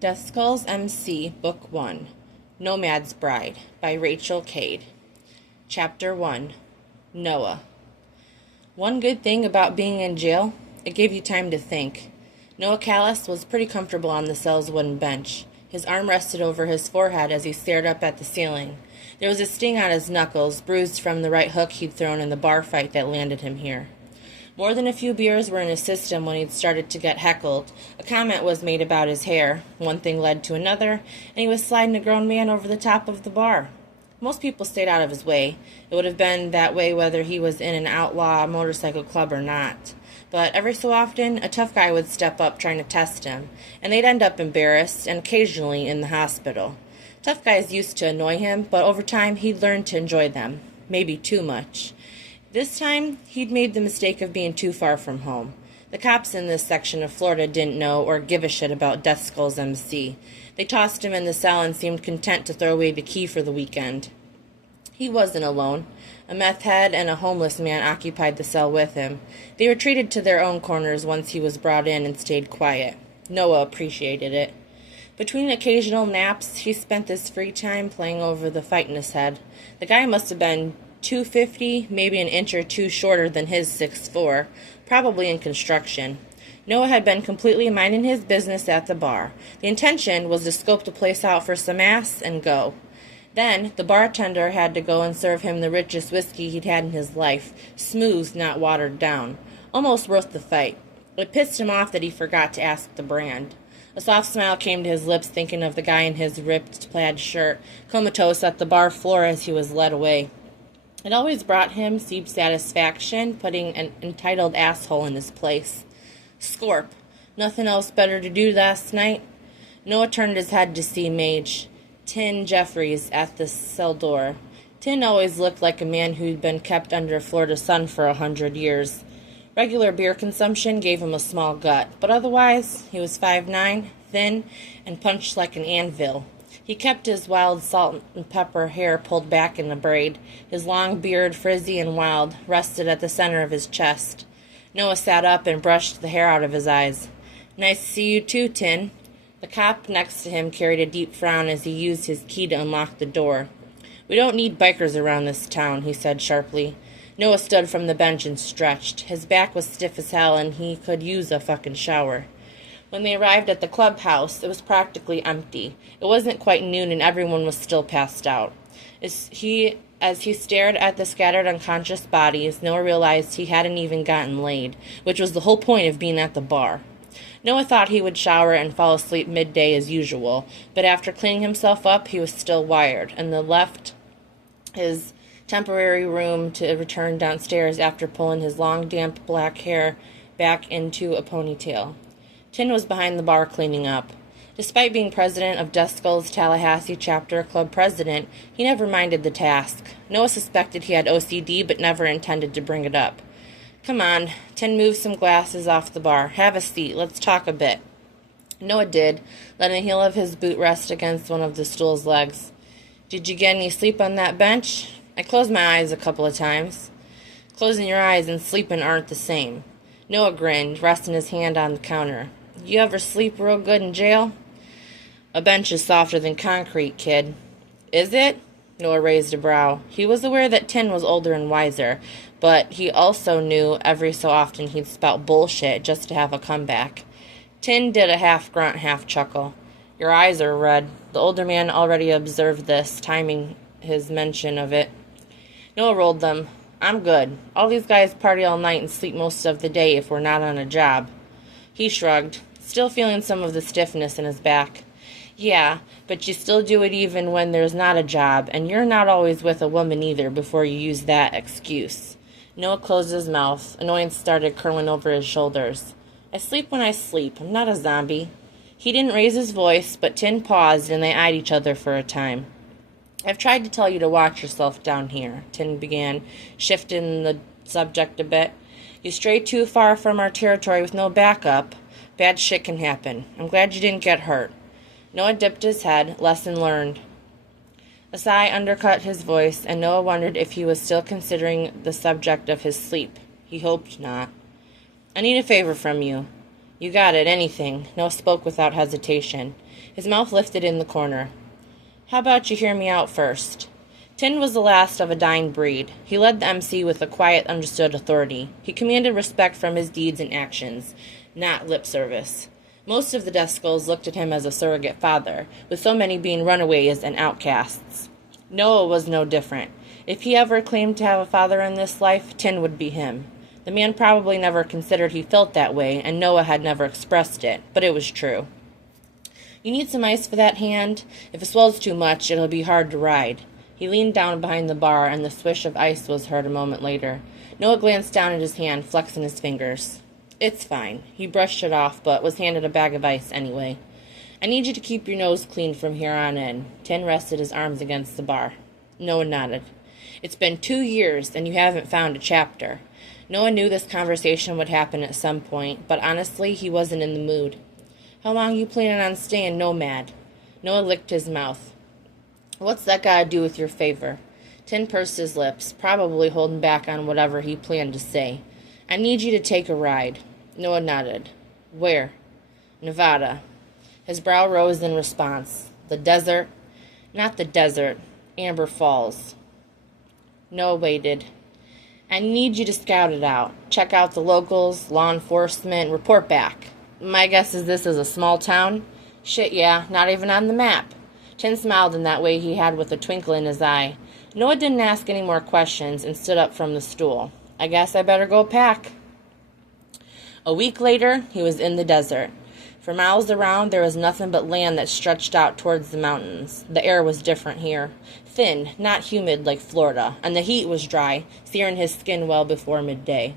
Deathskulls MC Book 1 Nomads Bride by Rachel Cade. Chapter 1 Noah. One good thing about being in jail, it gave you time to think. Noah Callis was pretty comfortable on the cell's wooden bench. His arm rested over his forehead as he stared up at the ceiling. There was a sting on his knuckles, bruised from the right hook he'd thrown in the bar fight that landed him here. More than a few beers were in his system when he'd started to get heckled. A comment was made about his hair. One thing led to another, and he was sliding a grown man over the top of the bar. Most people stayed out of his way. It would have been that way whether he was in an outlaw motorcycle club or not. But every so often, a tough guy would step up trying to test him, and they'd end up embarrassed and occasionally in the hospital. Tough guys used to annoy him, but over time he'd learned to enjoy them. Maybe too much. This time, he'd made the mistake of being too far from home. The cops in this section of Florida didn't know or give a shit about Deathskulls MC. They tossed him in the cell and seemed content to throw away the key for the weekend. He wasn't alone. A meth head and a homeless man occupied the cell with him. They retreated to their own corners once he was brought in and stayed quiet. Noah appreciated it. Between occasional naps, he spent this free time playing over the fight in his head. The guy must have been 250, maybe an inch or two shorter than his 6'4", probably in construction. Noah had been completely minding his business at the bar. The intention was to scope the place out for some ass and go. Then, the bartender had to go and serve him the richest whiskey he'd had in his life, smooth, not watered down. Almost worth the fight. It pissed him off that he forgot to ask the brand. A soft smile came to his lips thinking of the guy in his ripped plaid shirt, comatose at the bar floor as he was led away. It always brought him deep satisfaction putting an entitled asshole in his place. Scorp. Nothing else better to do last night? Noah turned his head to see Mage, Tin Jeffries, at the cell door. Tin always looked like a man who'd been kept under a Florida sun for 100 years. Regular beer consumption gave him a small gut, but otherwise, he was 5'9", thin, and punched like an anvil. He kept his wild salt and pepper hair pulled back in a braid. His long beard, frizzy and wild, rested at the center of his chest. Noah sat up and brushed the hair out of his eyes. "Nice to see you too, Tin." The cop next to him carried a deep frown as he used his key to unlock the door. "We don't need bikers around this town," he said sharply. Noah stood from the bench and stretched. His back was stiff as hell and he could use a fucking shower. When they arrived at the clubhouse, it was practically empty. It wasn't quite noon and everyone was still passed out. As he stared at the scattered unconscious bodies, Noah realized he hadn't even gotten laid, which was the whole point of being at the bar. Noah thought he would shower and fall asleep midday as usual, but after cleaning himself up, he was still wired, and left his temporary room to return downstairs after pulling his long, damp black hair back into a ponytail. Tin was behind the bar cleaning up. Despite being president of Deathskulls Tallahassee chapter club president, he never minded the task. Noah suspected he had OCD but never intended to bring it up. "Come on." Tin moved some glasses off the bar. "Have a seat. Let's talk a bit." Noah did, letting the heel of his boot rest against one of the stool's legs. "Did you get any sleep on that bench?" "I closed my eyes a couple of times." "Closing your eyes and sleeping aren't the same." Noah grinned, resting his hand on the counter. "You ever sleep real good in jail?" "A bench is softer than concrete, kid." "Is it?" Noah raised a brow. He was aware that Tin was older and wiser, but he also knew every so often he'd spout bullshit just to have a comeback. Tin did a half grunt, half chuckle. "Your eyes are red." The older man already observed this, timing his mention of it. Noah rolled them. "I'm good. All these guys party all night and sleep most of the day if we're not on a job." He shrugged, still feeling some of the stiffness in his back. "Yeah, but you still do it even when there's not a job, and you're not always with a woman either before you use that excuse." Noah closed his mouth. Annoyance started curling over his shoulders. "I sleep when I sleep. I'm not a zombie." He didn't raise his voice, but Tin paused and they eyed each other for a time. "I've tried to tell you to watch yourself down here," Tin began, shifting the subject a bit. "You stray too far from our territory with no backup. Bad shit can happen. I'm glad you didn't get hurt." Noah dipped his head. Lesson learned. A sigh undercut his voice, and Noah wondered if he was still considering the subject of his sleep. He hoped not. "I need a favor from you." You got it, anything. Noah spoke without hesitation. His mouth lifted in the corner. How about you hear me out first? Tin was the last of a dying breed. He led the MC with a quiet, understood authority. He commanded respect from his deeds and actions, not lip service. Most of the deathskulls looked at him as a surrogate father, with so many being runaways and outcasts. Noah was no different. If he ever claimed to have a father in this life, Tin would be him. The man probably never considered he felt that way, and Noah had never expressed it, but it was true. You need some ice for that hand? If it swells too much, it'll be hard to ride. He leaned down behind the bar, and the swish of ice was heard a moment later. Noah glanced down at his hand, flexing his fingers. It's fine. He brushed it off, but was handed a bag of ice anyway. I need you to keep your nose clean from here on in. Tin rested his arms against the bar. Noah nodded. It's been 2 years, and you haven't found a chapter. Noah knew this conversation would happen at some point, but honestly, he wasn't in the mood. How long you planning on staying nomad? Noah licked his mouth. What's that got to do with your favor? Tin pursed his lips, probably holding back on whatever he planned to say. I need you to take a ride. Noah nodded. Where? Nevada. His brow rose in response. The desert? Not the desert. Amber Falls. Noah waited. I need you to scout it out. Check out the locals, law enforcement, report back. My guess is this is a small town? Shit, yeah, not even on the map. Tin smiled in that way he had with a twinkle in his eye. Noah didn't ask any more questions and stood up from the stool. I guess I better go pack. A week later, he was in the desert. For miles around, there was nothing but land that stretched out towards the mountains. The air was different here. Thin, not humid like Florida, and the heat was dry, searing his skin well before midday.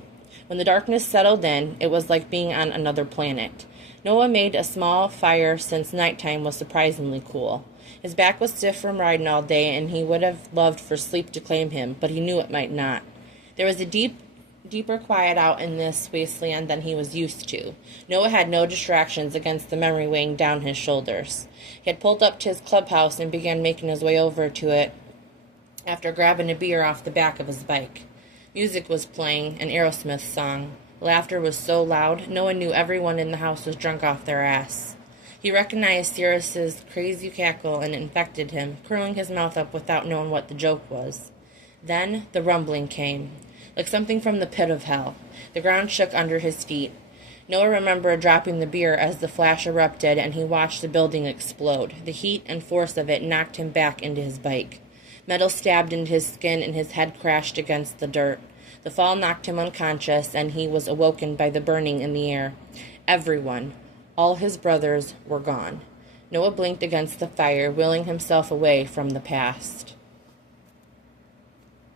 When the darkness settled in, it was like being on another planet. Noah made a small fire since nighttime was surprisingly cool. His back was stiff from riding all day, and he would have loved for sleep to claim him, but he knew it might not. There was a deeper quiet out in this wasteland than he was used to. Noah had no distractions against the memory weighing down his shoulders. He had pulled up to his clubhouse and began making his way over to it after grabbing a beer off the back of his bike. Music was playing, an Aerosmith song. Laughter was so loud, Noah knew everyone in the house was drunk off their ass. He recognized Cyrus's crazy cackle and it infected him, curling his mouth up without knowing what the joke was. Then the rumbling came, like something from the pit of hell. The ground shook under his feet. Noah remembered dropping the beer as the flash erupted and he watched the building explode. The heat and force of it knocked him back into his bike. Metal stabbed into his skin and his head crashed against the dirt. The fall knocked him unconscious and he was awoken by the burning in the air. Everyone, all his brothers, were gone. Noah blinked against the fire, willing himself away from the past.